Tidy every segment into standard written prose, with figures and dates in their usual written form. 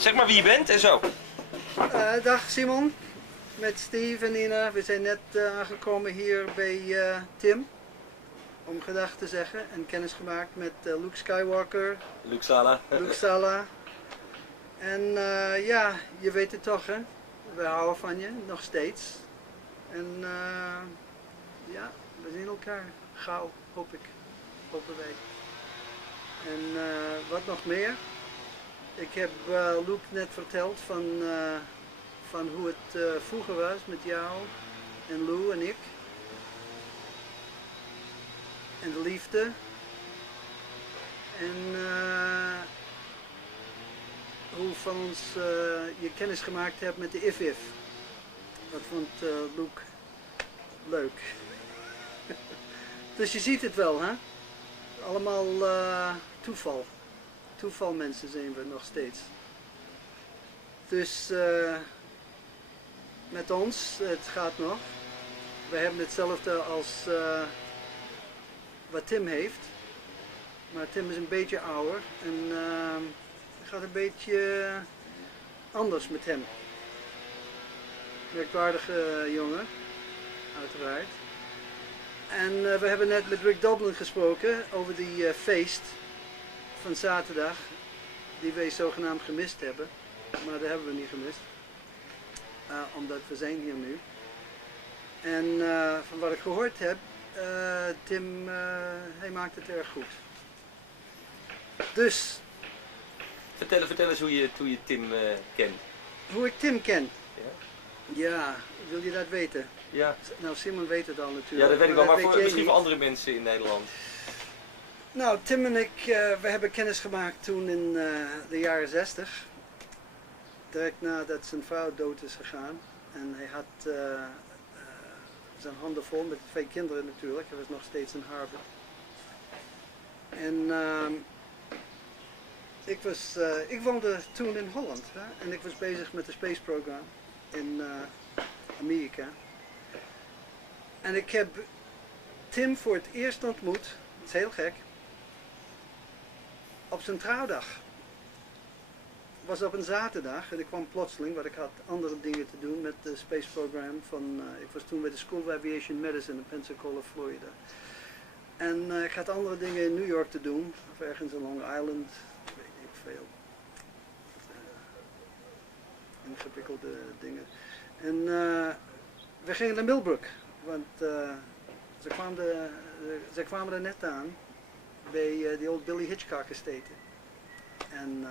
Zeg maar wie je bent en zo. Dag Simon, met Steve en Ena. We zijn net aangekomen hier bij Tim. Om gedag te zeggen en kennis gemaakt met Luke Skywalker. Luke Sala. Luke Sala. En ja, je weet het toch hè. We houden van je, nog steeds. En ja, we zien elkaar gauw, hoop ik. Hopen wij. En wat nog meer? Ik heb Luke net verteld van hoe het vroeger was met jou en Lou en ik. En de liefde. En hoe van ons je kennis gemaakt hebt met de if-if. Dat vond Luke leuk. Dus je ziet het wel, hè? Allemaal toeval. Toevalmensen zijn we nog steeds. Dus met ons, het gaat nog. We hebben hetzelfde als wat Tim heeft. Maar Tim is een beetje ouder en het gaat een beetje anders met hem. Merkwaardige jongen, uiteraard. En we hebben net met Rick Dublin gesproken over die feest van zaterdag, die wij zogenaamd gemist hebben. Maar dat hebben we niet gemist, omdat we zijn hier nu. En van wat ik gehoord heb, Tim, hij maakt het erg goed. Dus... Vertel eens hoe je Tim kent. Hoe ik Tim ken? Ja? Ja, wil je dat weten? Ja. Nou, Simon weet het al natuurlijk. Ja, dat weet ik wel, maar misschien niet. voor andere mensen in Nederland. Nou, Tim en ik, we hebben kennis gemaakt toen in de jaren 60. Direct nadat zijn vrouw dood is gegaan. En hij had zijn handen vol met 2 kinderen natuurlijk. Hij was nog steeds in Harvard. En ik woonde toen in Holland. Hè? En ik was bezig met het space program in Amerika. En ik heb Tim voor het eerst ontmoet. Dat is heel gek. Op zijn trouwdag. Het was op een zaterdag en ik kwam plotseling, want ik had andere dingen te doen met het space program van, ik was toen bij de School of Aviation Medicine in Pensacola, Florida. En ik had andere dingen in New York te doen, of ergens in Long Island, weet ik veel. Ingewikkelde dingen. En we gingen naar Millbrook, want ze kwamen er net aan bij die old Billy Hitchcock estate. En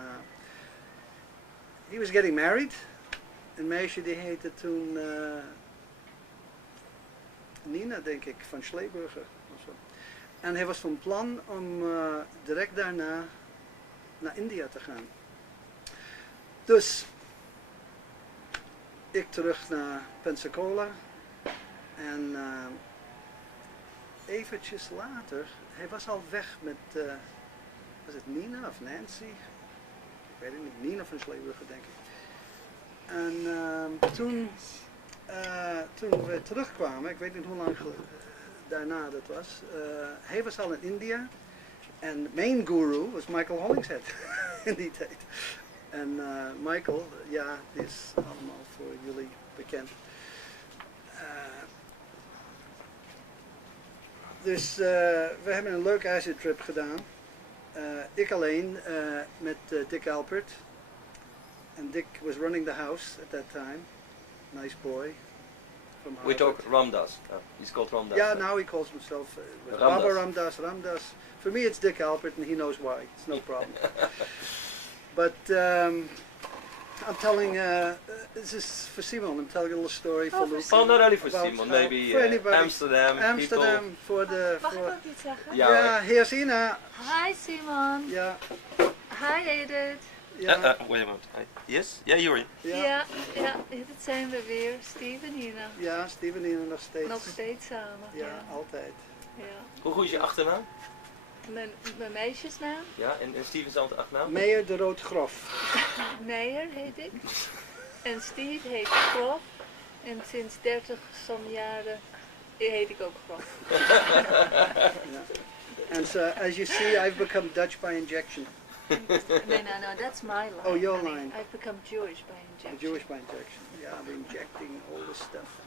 he was getting married. Een meisje die heette toen Nina, denk ik, van Schleeburger of zo. En hij was van plan om direct daarna naar India te gaan. Dus ik terug naar Pensacola en eventjes later, hij was al weg met, was het Nina of Nancy? Ik weet het niet, Nina van Schleeburger denk ik. En toen we terugkwamen, ik weet niet hoe lang daarna dat was, hij was al in India en mijn guru was Michael Hollingshead in die tijd. En Michael, ja, die is allemaal voor jullie bekend. Dus we hebben een leuke Azië-trip gedaan. Ik alleen met Dick Alpert. And Dick was running the house at that time. Nice boy. From Harvard. We talk Ramdas. He's called Ramdas. Yeah, now he calls himself Baba Ramdas. For me it's Dick Alpert and he knows why. It's no problem. But I'm telling, this is for Simon, I'm telling a little story for Luke. Oh, not only for Simon, maybe Amsterdam Amsterdam, voor de... Mag ik ook iets zeggen? Ja, here's Ena. Hi Simon. Ja. Hi Edith. Ja. wait a moment. Yes? Yeah, you're in. Ja, dit zijn we weer. Steve en Ena. Ja, Steve en Ena nog steeds. Nog steeds samen. Ja, altijd. Ja. Hoe is je achternaam? Mijn meisjesnaam? Ja, en Steven zijn achternaam? Meijer de Rood Groff. Meijer heet ik. En Steve heet Groff. En sinds 30 some jaren heet ik ook Groff. And so, as you see, I've become Dutch by injection. No, that's my line. Oh, your honey. line. I've become Jewish by injection. Jewish by injection. Ja, we're injecting all this stuff.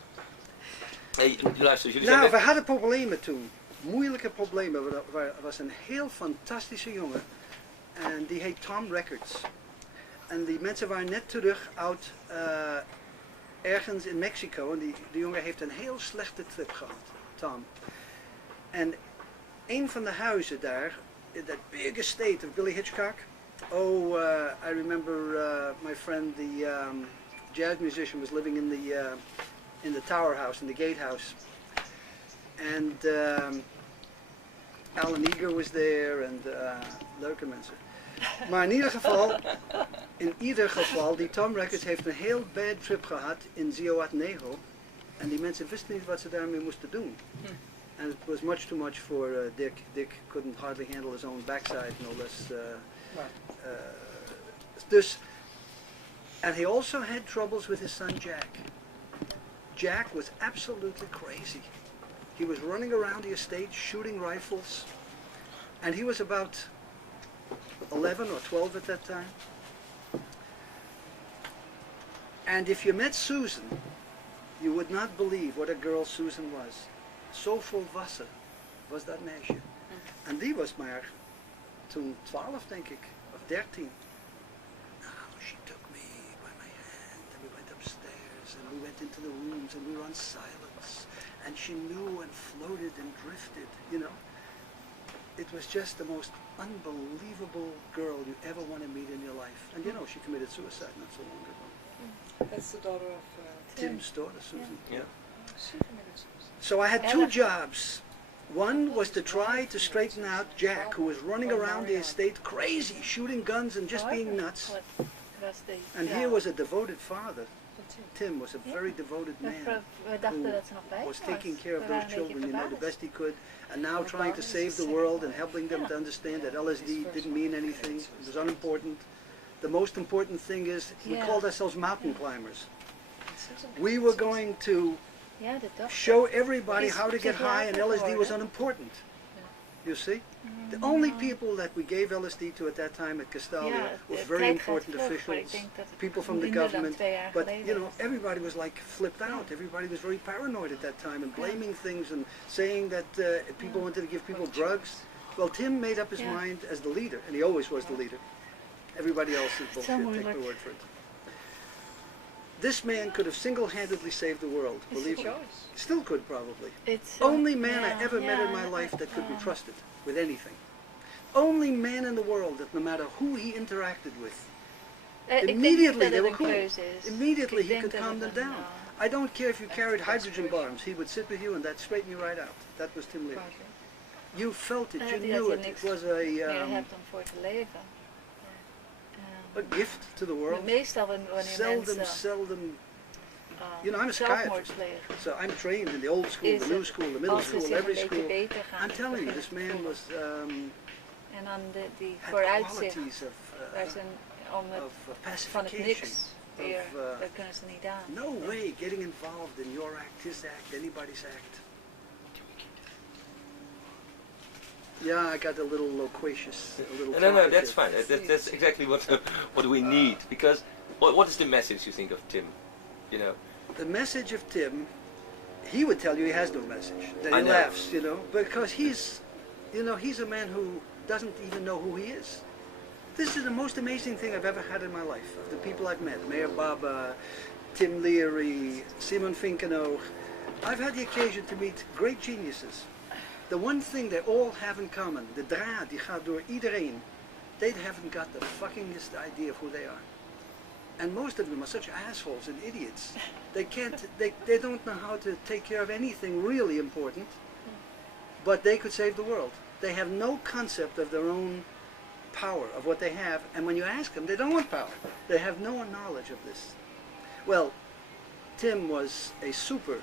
Hey, luister, jullie Nou, zijn we hadden problemen toen. Moeilijke problemen. Er was een heel fantastische jongen. En die heet Tom Records. En die mensen waren net terug uit ergens in Mexico. En die jongen heeft een heel slechte trip gehad. Tom. En een van de huizen daar, that big estate of Billy Hitchcock. Oh, I remember my friend, the jazz musician, was living in the tower house, in the gatehouse. And Alan Eager was there, and leuke mensen. Maar in ieder geval, die Tom Records heeft een heel bad trip gehad in Zihuatanejo. En die mensen wisten niet wat ze daarmee moesten doen. And it was much too much for Dick. Dick couldn't hardly handle his own backside and all this. And he also had troubles with his son Jack. Jack was absolutely crazy. He was running around the estate shooting rifles. And he was about 11 or 12 at that time. And if you met Susan, you would not believe what a girl Susan was. Zo volwassen was dat meisje. En die was maar toen 12 denk ik, of 13. Now she took me by my hand and we went upstairs and we went into the rooms and we were on silence. And she knew and floated and drifted, you know. It was just the most unbelievable girl you ever want to meet in your life. And you know, she committed suicide not so long ago. That's the daughter of Tim's daughter, Susan. Yeah. She committed suicide. So I had two jobs. One was to try to straighten out Jack, who was running around the estate crazy, shooting guns and just being nuts. And here was a devoted father. Tim was a very devoted man who was taking care of those children, you know, the best he could, and now trying to save the world and helping them to understand that LSD didn't mean anything, it was unimportant. The most important thing is, we called ourselves mountain climbers. We were going to show everybody how to get high, and LSD was unimportant. You see? The only people that we gave LSD to at that time at Castalia were very important officials, people from the government, but you know, everybody was like flipped out. Everybody was very paranoid at that time and blaming things and saying that people wanted to give people drugs. Well, Tim made up his mind as the leader, and he always was the leader. Everybody else is bullshit, take the word for it. This man could have single-handedly saved the world, believe me. Still could, probably. Only man I ever met in my life that could be trusted with anything. Only man in the world that no matter who he interacted with, immediately they were cool. Immediately he could calm them down. I don't care if you carried hydrogen bombs, he would sit with you and that'd straighten you right out. That was Tim Leary. You felt it, you knew it. It was a gift to the world. Seldom. You know, I'm a psychiatrist, so I'm trained in the old school, the new school, the middle school, every school. I'm telling you, this man was had qualities of pacification. No way getting involved in your act, his act, anybody's act. Yeah, I got a little loquacious. No, that's fine. That's exactly what we need. Because what is the message you think of Tim? You know, the message of Tim, he would tell you he has no message. That he laughs, you know, because he's a man who doesn't even know who he is. This is the most amazing thing I've ever had in my life. Of the people I've met, Mayor Baba, Tim Leary, Simon Vinkenoog. I've had the occasion to meet great geniuses. The one thing they all have in common, de draad die gaat door iedereen, they haven't got the fuckingest idea of who they are. And most of them are such assholes and idiots. They don't know how to take care of anything really important, but they could save the world. They have no concept of their own power, of what they have, and when you ask them, they don't want power. They have no knowledge of this. Well, Tim was a super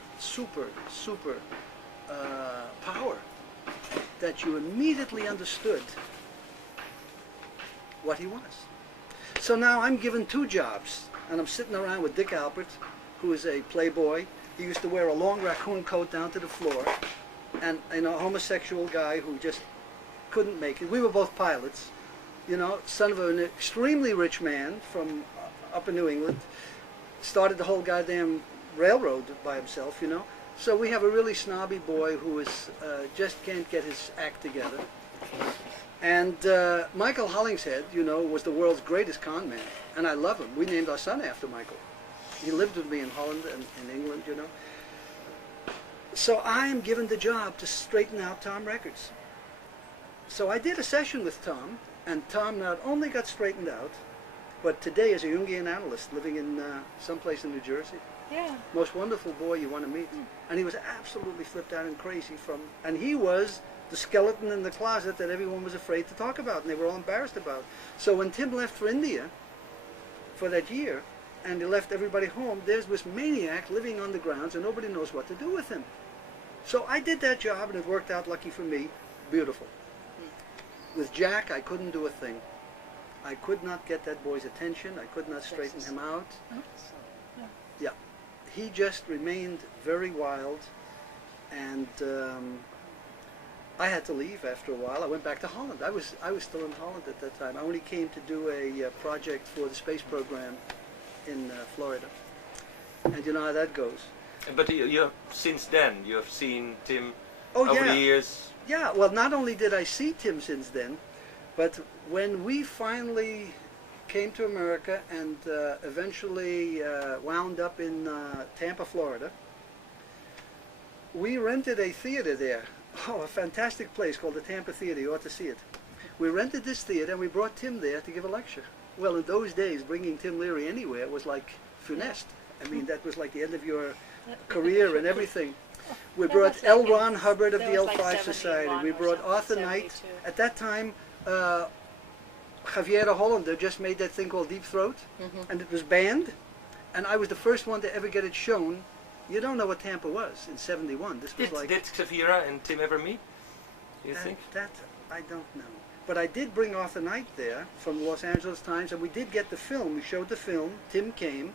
power that you immediately understood what he was. So now I'm given two jobs, and I'm sitting around with Dick Albert, who is a playboy. He used to wear a long raccoon coat down to the floor, and a homosexual guy who just couldn't make it. We were both pilots, you know, son of an extremely rich man from up in New England, started the whole goddamn railroad by himself, you know. So we have a really snobby boy who is just can't get his act together. And Michael Hollingshead, you know, was the world's greatest con man, and I love him. We named our son after Michael. He lived with me in Holland and in England, you know. So I am given the job to straighten out Tom Records. So I did a session with Tom, and Tom not only got straightened out, but today is a Jungian analyst living in someplace in New Jersey. Yeah. Most wonderful boy you want to meet. And he was absolutely flipped out and crazy and he was the skeleton in the closet that everyone was afraid to talk about, and they were all embarrassed about. So when Tim left for India for that year, and he left everybody home, there's this maniac living on the grounds and nobody knows what to do with him. So I did that job and it worked out, lucky for me, beautiful. With Jack, I couldn't do a thing. I could not get that boy's attention. I could not straighten him out. Yeah, he just remained very wild, and I had to leave after a while. I went back to Holland. I was still in Holland at that time. I only came to do a project for the space program in Florida, and you know how that goes. But you since then you have seen Tim Oh over yeah. the years. Yeah, well, not only did I see Tim since then, but when we finally came to America and eventually wound up in Tampa, Florida, we rented a theater there. Oh, a fantastic place called the Tampa Theater. You ought to see it. We rented this theater and we brought Tim there to give a lecture. Well, in those days, bringing Tim Leary anywhere was like funeste. I mean, that was like the end of your career and everything. We That brought was L. like in- Ron Hubbard of that the was L5 like Society. 71 We or brought something, Arthur Knight. 72. At that time, Javier Hollander just made that thing called Deep Throat, and it was banned. And I was the first one to ever get it shown. You don't know what Tampa was in '71. This was Did Xaviera and Tim ever meet? You think? That I don't know. But I did bring Arthur Knight there from Los Angeles Times, and we did get the film. We showed the film. Tim came.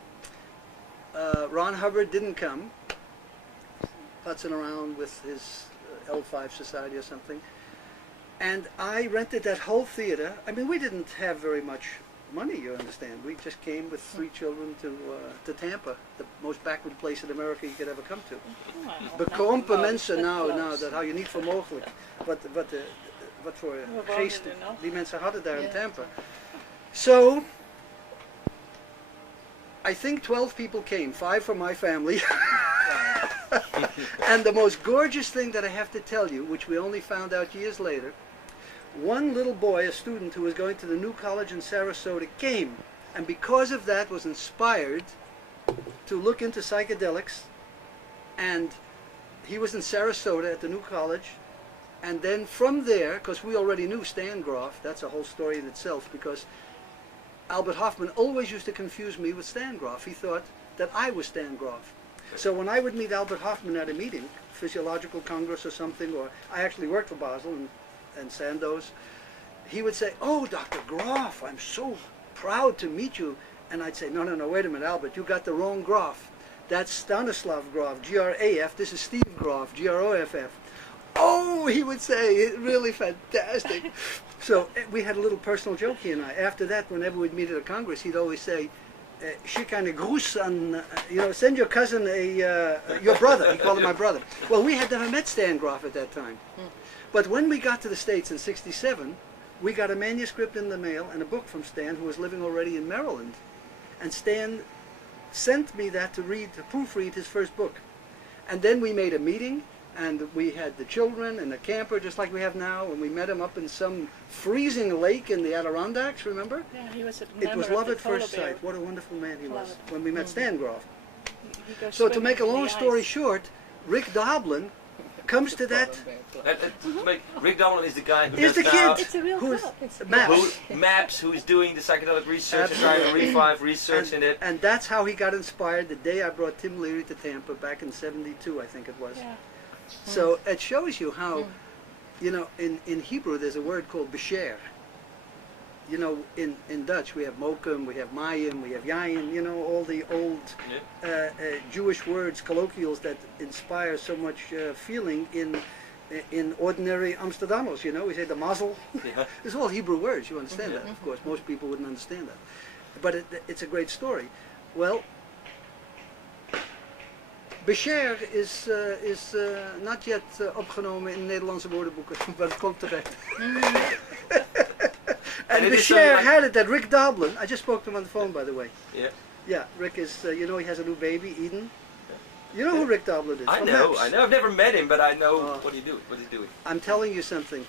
Ron Hubbard didn't come. Putzing around with his L5 Society or something. And I rented that whole theater. I mean, we didn't have very much money, you understand. We just came with 3 children to Tampa, the most backward place in America you could ever come to. Bekrompen mensen nou, dat hou je niet voor mogelijk. Wat voor geesten die mensen hadden daar in Tampa. So, I think 12 people came, 5 from my family. And the most gorgeous thing that I have to tell you, which we only found out years later, one little boy, a student who was going to the new college in Sarasota, came, and because of that was inspired to look into psychedelics, and he was in Sarasota at the new college, and then from there, because we already knew Stan Groff, that's a whole story in itself, because Albert Hofmann always used to confuse me with Stan Groff. He thought that I was Stan Groff. So when I would meet Albert Hofmann at a meeting, Physiological Congress or something, or I actually worked for Basel and Sandoz, he would say, "Oh, Dr. Groff, I'm so proud to meet you." And I'd say, no, wait a minute, Albert, you got the wrong Groff. That's Stanislav Groff, G-R-A-F. This is Steve Groff, G-R-O-F-F. Oh, he would say, really fantastic. So we had a little personal joke, he and I. After that, whenever we'd meet at a Congress, he'd always say, "Schick eine Gruß an, send your cousin your brother." He called him my brother. Well, we had never met Stan Groff at that time. But when we got to the States in '67, we got a manuscript in the mail and a book from Stan, who was living already in Maryland. And Stan sent me that to proofread his first book. And then we made a meeting, and we had the children and the camper, just like we have now, and we met him up in some freezing lake in the Adirondacks, remember? Yeah, he was a It was member love of at the Polar first Bear. sight. What a wonderful man he was Love it. when we met Stan Groff. He goes So to swimming make a in the long story ice. short, Rick Doblin comes to that. Rick Doblin is the guy who Is does the now It's a real who's club. It's a Maps. maps, who is doing the psychedelic research and trying to Absolutely. revive research in it. And that's how he got inspired the day I brought Tim Leary to Tampa back in '72, I think it was. Yeah. So it shows you how, in Hebrew there's a word called besher. In Dutch we have mokum, we have mayim, we have yayin, all the old Jewish words, colloquials that inspire so much feeling in in ordinary Amsterdammers, you know, we say the mazel. Yeah. It's all Hebrew words, you understand that, of course. Most people wouldn't understand that. But it's a great story. Well, Becher is not yet opgenomen in Nederlandse woordenboeken, but het komt terecht. And Becher had it at Rick Doblin. I just spoke to him on the phone, by the way. Yeah. Yeah, Rick is, you know, he has a new baby, Eden. You know who Rick Doblin is? I from know, Maps. I know. I've never met him, but I know what he's doing. I'm telling you something.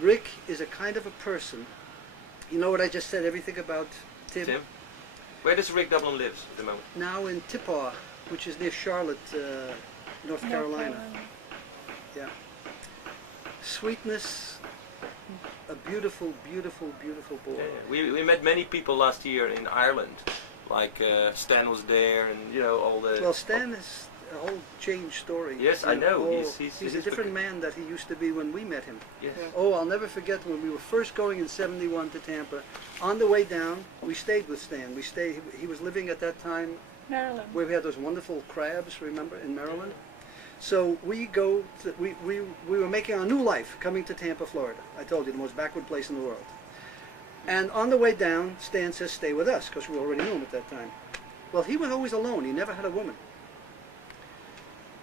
Rick is a kind of a person. You know what I just said? Everything about Tim. Tim? Where does Rick Dublin live at the moment? Now in Tippaw, which is near Charlotte, North Carolina. Yeah. Sweetness, a beautiful, beautiful, beautiful boy. Yeah. We met many people last year in Ireland. Like Stan was there, and you know all the. Well, Stan is a whole changed story. Yes, I know. He's a different man that he used to be when we met him. Yes. Oh, I'll never forget when we were first going in '71 to Tampa. On the way down, we stayed with Stan. We stayed. He was living at that time Maryland. where we had those wonderful crabs. Remember, in Maryland. So we go. We were making our new life coming to Tampa, Florida. I told you, the most backward place in the world. And on the way down, Stan says, "Stay with us," because we already knew him at that time. Well, he was always alone. He never had a woman.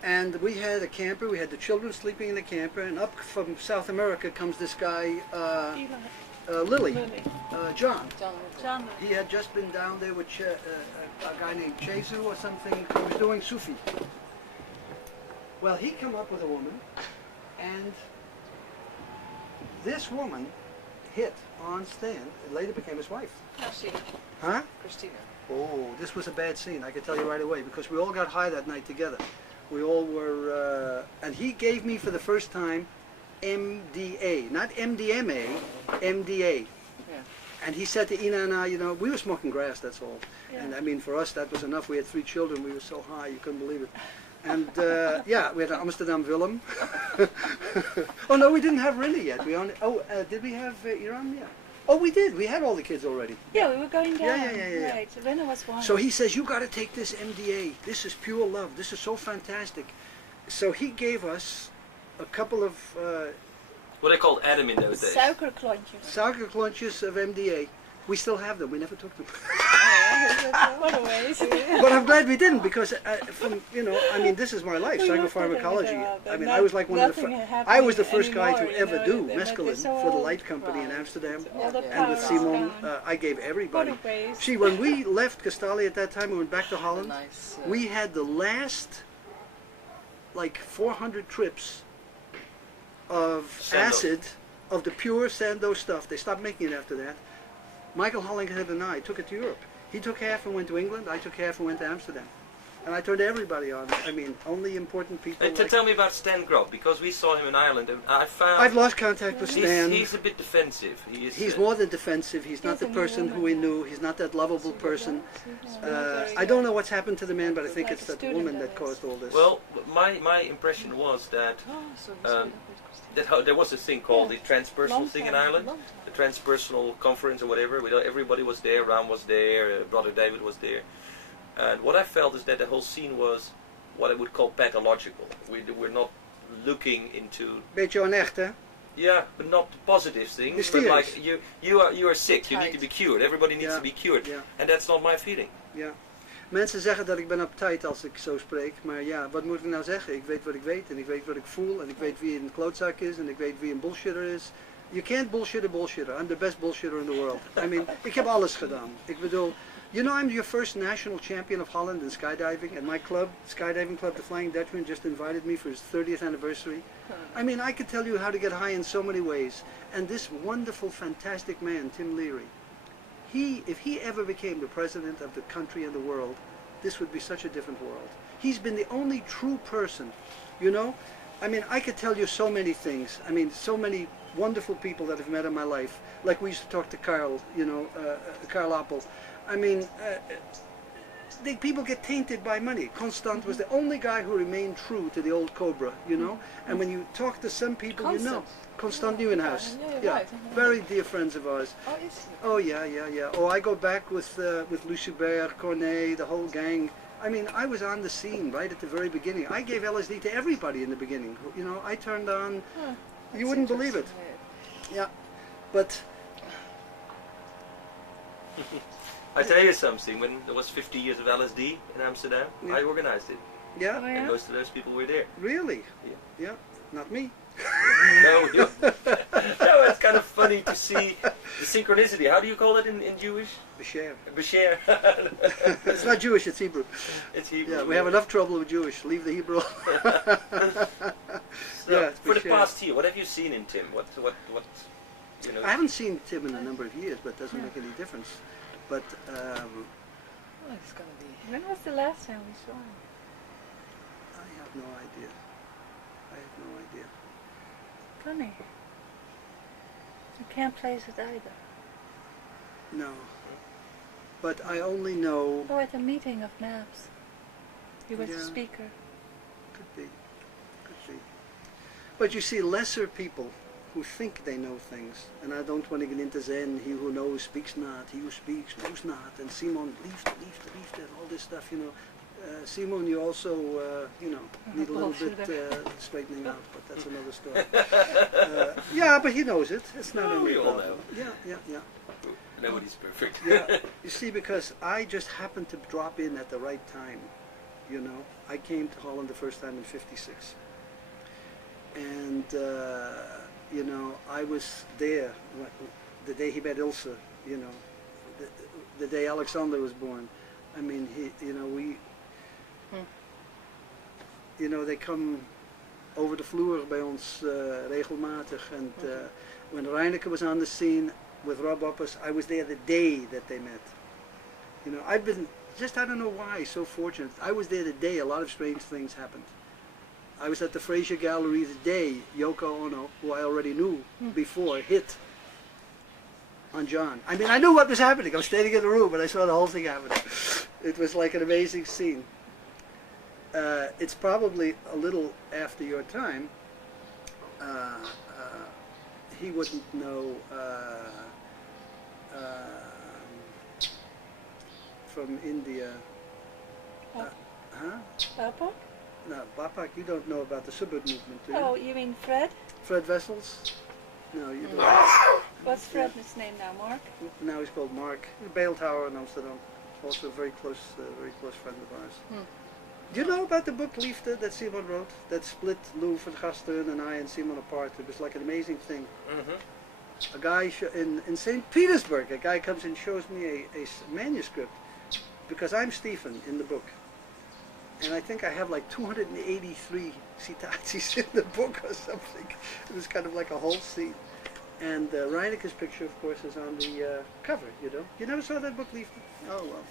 And we had a camper. We had the children sleeping in the camper. And up from South America comes this guy, Lily. John. John. He had just been down there with a guy named Chesu or something. He was doing Sufi. Well, he came up with a woman, and this woman hit on Stan and later became his wife. Christina. Huh? Christina. Oh, this was a bad scene, I can tell you right away, because we all got high that night together. We all were, and he gave me for the first time MDA, not MDMA, MDA. Yeah. And he said to Ena and I, you know, we were smoking grass, that's all. Yeah. And I mean, for us, that was enough. We had 3 children. We were so high, you couldn't believe it. And yeah, we had an Amsterdam Willem. Oh no, we didn't have Rinne yet. We only. Oh, did we have Iram? Yeah. Oh, we did. We had all the kids already. Yeah, we were going down. Yeah. Right. When I was one. So he says, you got to take this MDA. This is pure love. This is so fantastic. So he gave us a couple of What they called Adam in those days. Suikerklontjes. suikerklontjes of MDA. We still have them. We never took them. What a waste. But I'm glad we didn't, because from, you know, I mean, this is my life, We looked at psychopharmacology. it, I mean, not- I was like one of the nothing I was the happening first guy to anymore, ever you do know, they're mescaline so for the old. light company in Right. Amsterdam. All the And with power's Simon, gone. I gave What everybody. a waste. See, when we left Castali at that time and went back to Holland, Nice. we had the last, like 400 trips of Sando. acid, of the pure Sando stuff. They stopped making it after that. Michael Hollinghead and I took it to Europe. He took half and went to England. I took half and went to Amsterdam. And I turned everybody on. I mean, only important people. Hey, tell me about Stan Groff, because we saw him in Ireland, and I found I've lost contact with Stan. he's a bit defensive. He's more than defensive. He's not the He's a new person who woman. we knew. He's not that lovable person. I don't know what's happened to the man, but I think Like it's a that student woman of that his. caused all this. Well, my impression was that Oh, so he's Um, with Christina. there was a thing called the transpersonal Long thing in time. Ireland, Long the transpersonal conference or whatever. Everybody was there. Ram was there. Brother David was there. And what I felt is that the whole scene was what I would call pathological. We're not looking into, Beetje onecht, hè? yeah, but not positive things. But Mysterious. like you are sick. You need to be cured. Everybody needs Yeah, to be cured, yeah. and that's not my feeling. Ja. Mensen zeggen dat ik ben uptight als ik zo spreek, maar ja, wat moet ik nou zeggen? Ik weet wat ik weet en ik weet wat ik voel en ik weet wie een klootzak is en ik weet wie een bullshitter is. You can't bullshit a bullshitter. I'm the best bullshitter in the world. I mean, ik heb alles gedaan. Ik bedoel, you know, I'm your first national champion of Holland in skydiving, and my club, skydiving club, the Flying Dutchman, just invited me for his 30th anniversary. I mean, I could tell you how to get high in so many ways. And this wonderful, fantastic man, Tim Leary, if he ever became the president of the country and the world, this would be such a different world. He's been the only true person, you know? I mean, I could tell you so many things. I mean, so many wonderful people that I've met in my life. Like we used to talk to Carl, you know, Carl Appel. I mean, people get tainted by money. Constant was the only guy who remained true to the old Cobra, you know. And when you talk to some people, you know, Constant Nieuwenhuis, Right. very dear friends of ours. Oh, is he? Oh yeah. Oh, I go back with Lucebert, Cornet, the whole gang. I mean, I was on the scene right at the very beginning. I gave LSD to everybody in the beginning. You know, I turned on. Huh, You wouldn't believe it. Yeah, but I tell you something, when there was 50 years of LSD in Amsterdam, Yeah. I organized it. yeah, Oh, And yeah? most of those people were there. really, Yeah. yeah, not me. No, no, it's kind of funny to see the synchronicity. How do you call it in Jewish? Besher. Bashir. It's not Jewish, it's Hebrew. It's Hebrew. Yeah, we have enough trouble with Jewish. Leave the Hebrew. So, Yeah, it's for the Bashir. past year, what have you seen in Tim? What, you know? I haven't seen Tim in a number of years, but it doesn't make any difference. But Oh, it's gonna be. When was the last time we saw him? I have no idea. I have no idea. Funny. You can't place it either. No. But I only know. Oh, at a meeting of MAPS. He was Yeah. the speaker. Could be. Could be. But you see lesser people who think they know things. And I don't want to get into Zen, he who knows speaks not, he who speaks knows not. And Simon, liefde, and all this stuff, you know. Simon, you also, you know, need a little bit straightening out, but that's another story. Yeah, but he knows it. It's not Oh, only we all about- know. Yeah. Nobody's perfect. Yeah, you see, because I just happened to drop in at the right time, you know. I came to Holland the first time in '56. And, you know, I was there the day he met Ilse, you know, the day Alexander was born. I mean, you know, you know, they come over de vloer bij ons regelmatig. And when Reineke was on the scene with Rob Uppers, I was there the day that they met. You know, I've been, just I don't know why, so fortunate. I was there the day a lot of strange things happened. I was at the Fraser Gallery the day Yoko Ono, who I already knew before, hit on John. I mean, I knew what was happening. I was standing in the room and I saw the whole thing happening. It was like an amazing scene. It's probably a little after your time. He wouldn't know from India. Huh? Papa? No, Bapak, you don't know about the suburb movement, do you? Oh, you mean Fred? Fred Wessels? No, you don't. What's Fred's name now, Mark? Now he's called Mark. Beeldhouwer in Amsterdam. Also a very close friend of ours. Do you know about the book Liefde that Simon wrote? That split Lou van Gasten and I and Simon apart. It was like an amazing thing. Mm-hmm. A guy in St. Petersburg, a guy comes and shows me a manuscript because I'm Stephen in the book. And I think I have like 283 citaties in the book or something. It was kind of like a whole scene. And Reineke's picture, of course, is on the cover, you know. You never saw that book, Liefde? Oh, well,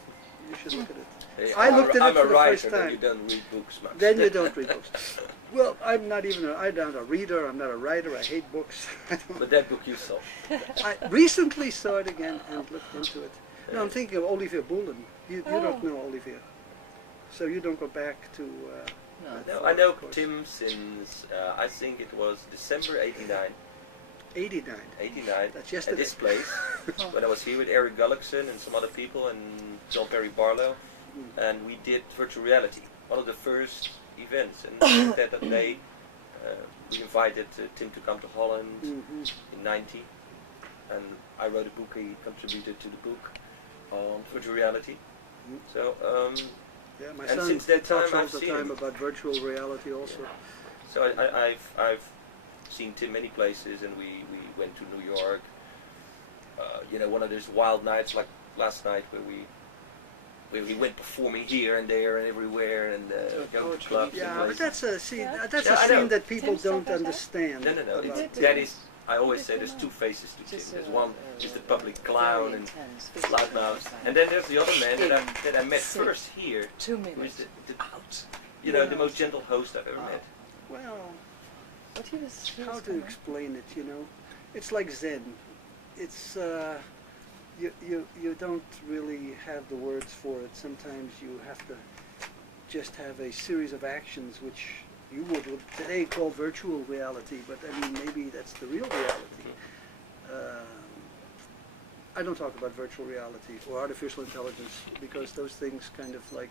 you should look at it. Hey, I looked at it I'm for a the writer, first then time. you don't read books much. Then you don't read books. Well, I'm not a reader, I'm not a writer, I hate books. But that book you saw. I recently saw it again and looked into it. No, I'm thinking of Olivier Boelen. You don't know Olivier. So you don't go back to... No, I know Tim since, I think it was December 89. 89. 89. That's yesterday. At this place. When I was here with Eric Gullickson and some other people and John Perry Barlow. And we did virtual reality. One of the first events. And that day we invited Tim to come to Holland in 90. And I wrote a book, he contributed to the book on virtual reality. So, yeah, my and son since that talks time all I've the seen time him. about virtual reality also. So I've seen Tim many places, and we went to New York. You know, one of those wild nights like last night where we went performing here and there and everywhere and go to clubs. Yeah, and but places. that's a scene. Yeah. That's Yeah, a I know. scene that people Tim don't stuff like that? understand. No. about It's, it. that is. I always say there's two faces to Tim. There's one is the public clown and loudmouth, and then there's the other man that I met first here, 2 who is minutes. out. You know, the most gentle host I've ever met. Well, But he was how to coming. explain it, you know? It's like Zen. It's, you don't really have the words for it. Sometimes you have to just have a series of actions which you would today call virtual reality, but I mean maybe that's the real reality. I don't talk about virtual reality or artificial intelligence because those things kind of like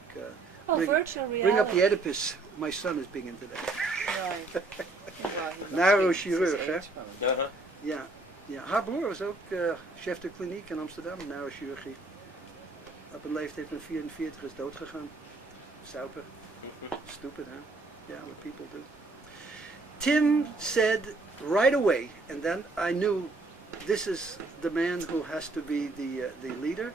virtual reality. bring up the Oedipus. My son is big into that. Right. Neurochirurg, hè? Uh-huh. Ja, ja. Haar broer was ook chef de kliniek in Amsterdam, neurochirurgie. Op een leeftijd van 44 is doodgegaan. Sauper. Stupid, huh? Yeah, what people do. Tim said right away, and then I knew this is the man who has to be the leader.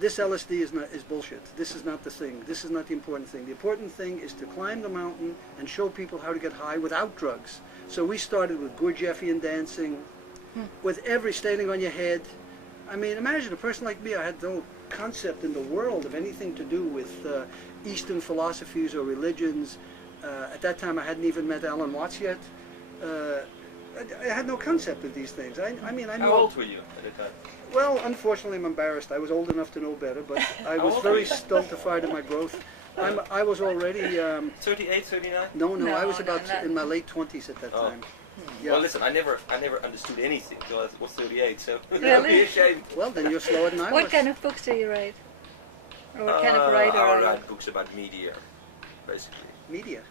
This LSD is bullshit. This is not the thing. This is not the important thing. The important thing is to climb the mountain and show people how to get high without drugs. So we started with Gurdjieffian dancing, with every standing on your head. I mean, imagine a person like me. I had no concept in the world of anything to do with Eastern philosophies or religions. At that time, I hadn't even met Alan Watts yet. I had no concept of these things. I mean, I know. How old were you at the time? Well, unfortunately, I'm embarrassed. I was old enough to know better, but I was very stultified in my growth. I was already... 38, 39? No, No, I was no, about no. in my late 20s at that Oh. time. Yeah. Well, listen, I never understood anything until I was 38, so don't Really? be ashamed. Well, then you're slower than I was. What kind of books do you write? Or what kind of writer I are you? write books about media, basically. Media.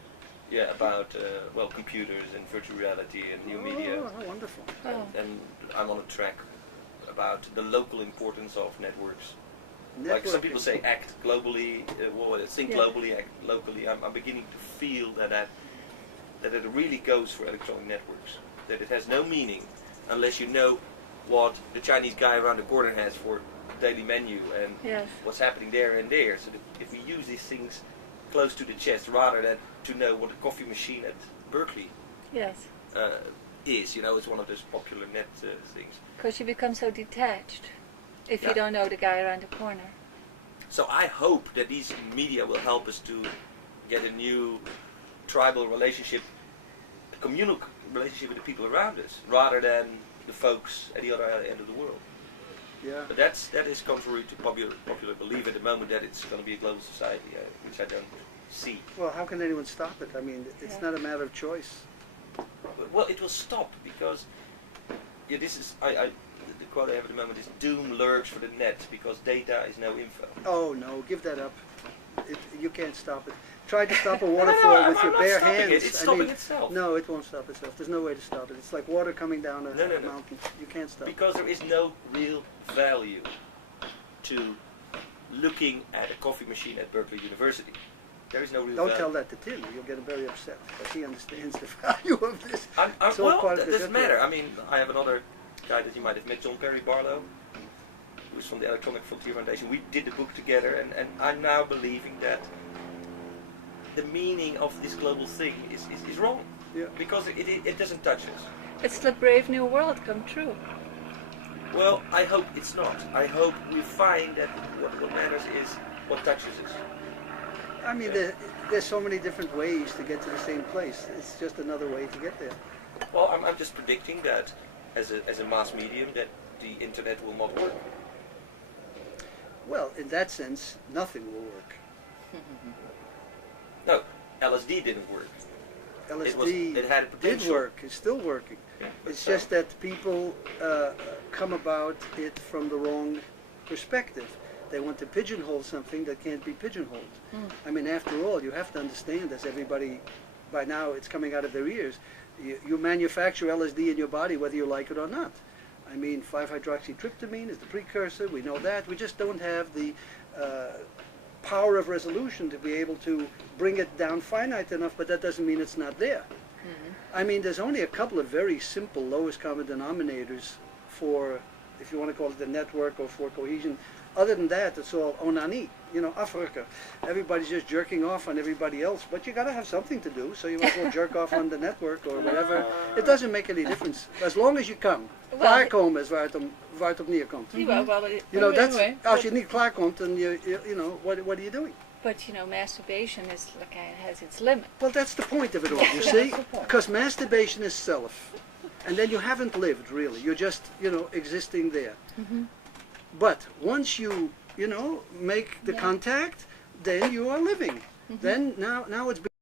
Yeah, about well, computers and virtual reality and new media. Oh, how wonderful. Oh. And I'm on a track about the local importance of networks. Like some people say, act globally, think Yeah. globally, act locally. I'm beginning to feel that it really goes for electronic networks. That it has no meaning unless you know what the Chinese guy around the corner has for daily menu and Yes. what's happening there and there. So that if we use these things close to the chest rather than to know what a coffee machine at Berkeley Yes. is, it's one of those popular net things. Because you become so detached if Yeah. you don't know the guy around the corner. So I hope that these media will help us to get a new tribal relationship, a communal relationship with the people around us, rather than the folks at the other end of the world. Yeah. But that is contrary to popular belief at the moment that it's going to be a global society, which I don't see. Well, how can anyone stop it? I mean, it's Yeah. not a matter of choice. Well, it will stop because this is the quote I have at the moment is doom lurks for the net because data is no info. Oh no, give that up. You can't stop it. Try to stop a waterfall with your I'm bare not stopping hands. it. It's I stopping mean, itself. No, it won't stop itself. There's no way to stop it. It's like water coming down a No. mountain. You can't stop it. Because there is no real value to looking at a coffee machine at Berkeley University. There is no real Don't value. tell that to Tim. You'll get him very upset. But he understands the value of this. It's all Well, part of that the doesn't network. matter. I mean, I have another guy that you might have met, John Perry Barlow, who's from the Electronic Frontier Foundation. We did the book together, and I'm now believing that the meaning of this global thing is wrong. Yeah. Because it doesn't touch us. It's the brave new world come true. Well, I hope it's not. I hope we find that what matters is what touches us. I mean, there's so many different ways to get to the same place. It's just another way to get there. Well, I'm just predicting that as a mass medium that the internet will not work. Well, in that sense, nothing will work. No, LSD didn't work. LSD it had a did potential. work. It's still working. But It's just that people come about it from the wrong perspective. They want to pigeonhole something that can't be pigeonholed. I mean, after all, you have to understand, as everybody, by now it's coming out of their ears, you manufacture LSD in your body whether you like it or not. I mean, 5-hydroxytryptamine is the precursor, we know that. We just don't have the power of resolution to be able to bring it down finite enough, but that doesn't mean it's not there. I mean, there's only a couple of very simple lowest common denominators for, if you want to call it the network or for cohesion. Other than that, it's all onani, afrukken. Everybody's just jerking off on everybody else, but you got to have something to do, so you might as well jerk off on the network or whatever. It doesn't make any difference, as long as you come. Klaarkomen is waar het op neerkomt. Als je niet klaarkomt, then what are you doing? But masturbation is has its limit. Well, that's the point of it all, you see? Because masturbation is self. and then you haven't lived really. You're just, you know, existing there. Mhm. But once you, you know, make the Yeah. contact, then you are living. Mhm. Then now it's